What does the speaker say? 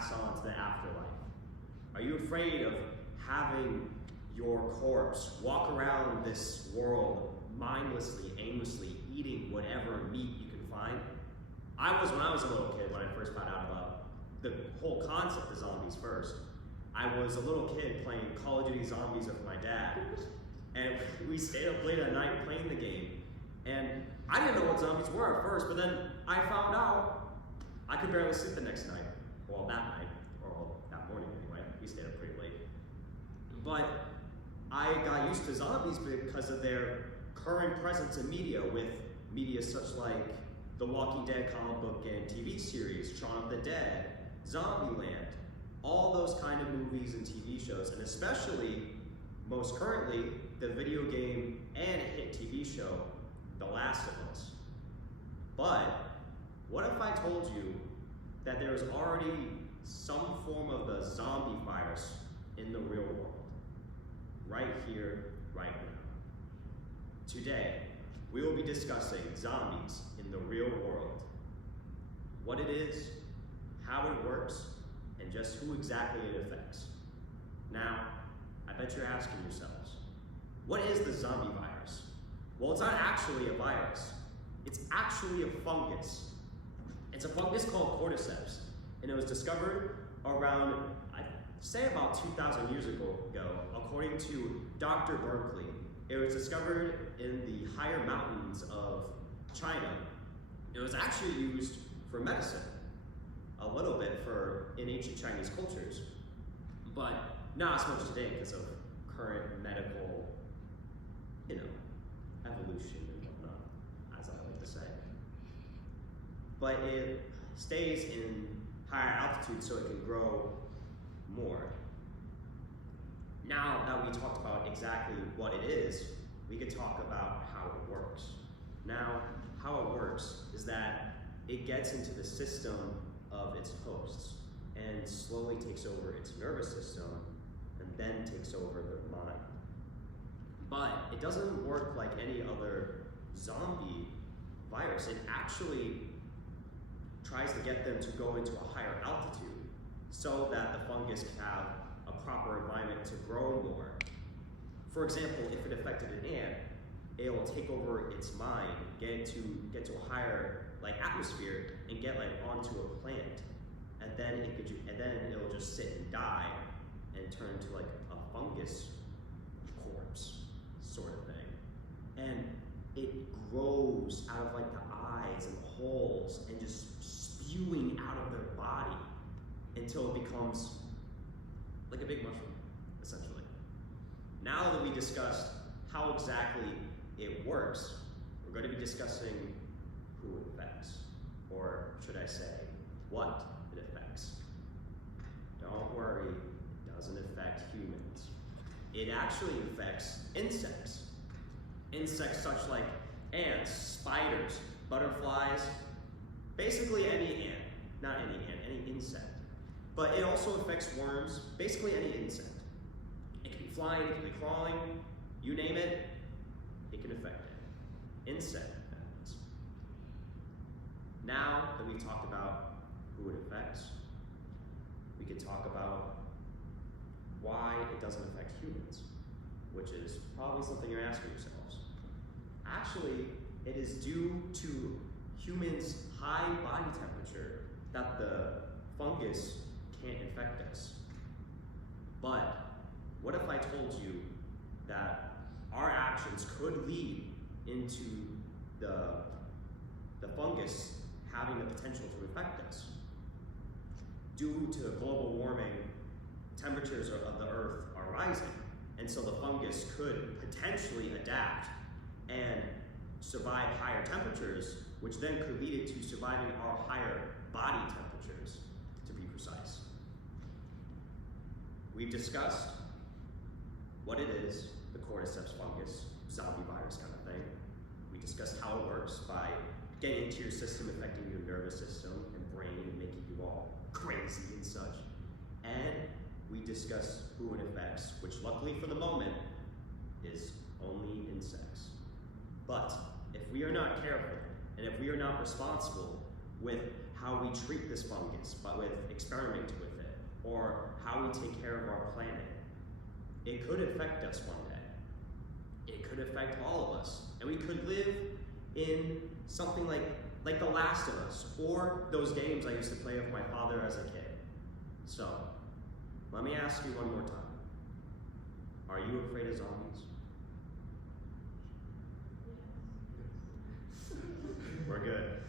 pass on to the afterlife? Are you afraid of having your corpse walk around this world mindlessly, aimlessly, eating whatever meat you can find? When I was a little kid, when I first found out about the whole concept of zombies first, I was a little kid playing Call of Duty Zombies with my dad. And we stayed up late at night playing the game. And I didn't know what zombies were at first, but then I found out I could barely sleep the next night. Well, that night, or that morning anyway. We stayed up pretty late. But I got used to zombies because of their current presence in media, with media such like The Walking Dead comic book and TV series, Shaun of the Dead, Zombieland, all those kind of movies and TV shows, and especially, most currently, the video game and hit TV show, The Last of Us. But what if I told you that there is already some form of the zombie virus in the real world? Right here, right now. Today, we will be discussing zombies in the real world. What it is, how it works, and just who exactly it affects. Now, I bet you're asking yourselves, what is the zombie virus? Well, it's not actually a virus. It's actually a fungus. It's a fungus called cordyceps, and it was discovered around, I'd say about 2,000 years ago, according to Dr. Berkeley. It was discovered in the higher mountains of China. It was actually used for medicine, a little bit in ancient Chinese cultures, but not as much today because of current medical, evolution and whatnot, as I like to say. But it stays in higher altitude so it can grow more. Now that we talked about exactly what it is, we could talk about how it works. Now, how it works is that it gets into the system of its hosts and slowly takes over its nervous system and then takes over their mind. But it doesn't work like any other zombie virus. It actually tries to get them to go into a higher altitude so that the fungus can have a proper environment to grow more. For example, if it affected an ant, it will take over its mind, get to a higher atmosphere, and get onto a plant, and then it'll just sit and die and turn into a fungus corpse sort of thing. And it grows out of the eyes and the holes and just spewing out of their body until it becomes like a big mushroom, essentially. Now that we discussed how exactly it works, we're going to be discussing who it affects, or should I say, what it affects. Don't worry, it doesn't affect humans. It actually affects insects. Insects such like ants, spiders, butterflies, basically any ant, not any ant, any insect. But it also affects worms, basically any insect. It can be flying, it can be crawling, you name it, it can affect it. Insect methods. Now that we've talked about who it affects, we can talk about why it doesn't affect humans, which is probably something you're asking yourselves. Actually, it is due to humans' high body temperature that the fungus can't infect us. But what if I told you that our actions could lead into the fungus having the potential to infect us? Due to global warming, temperatures of the earth are rising, and so the fungus could potentially adapt and survive higher temperatures, which then could lead it to surviving our higher body temperatures, to be precise. We've discussed what it is, the cordyceps fungus, zombie virus kind of thing. We discussed how it works by getting into your system, affecting your nervous system and brain, and making you all crazy and such. And we discussed who it affects, which luckily for the moment is only insects. But if we are not careful, and if we are not responsible with how we treat this fungus, but with experimenting with it, or how we take care of our planet. It could affect us one day. It could affect all of us, and we could live in something like The Last of Us, or those games I used to play with my father as a kid. So, let me ask you one more time. Are you afraid of zombies? We're good.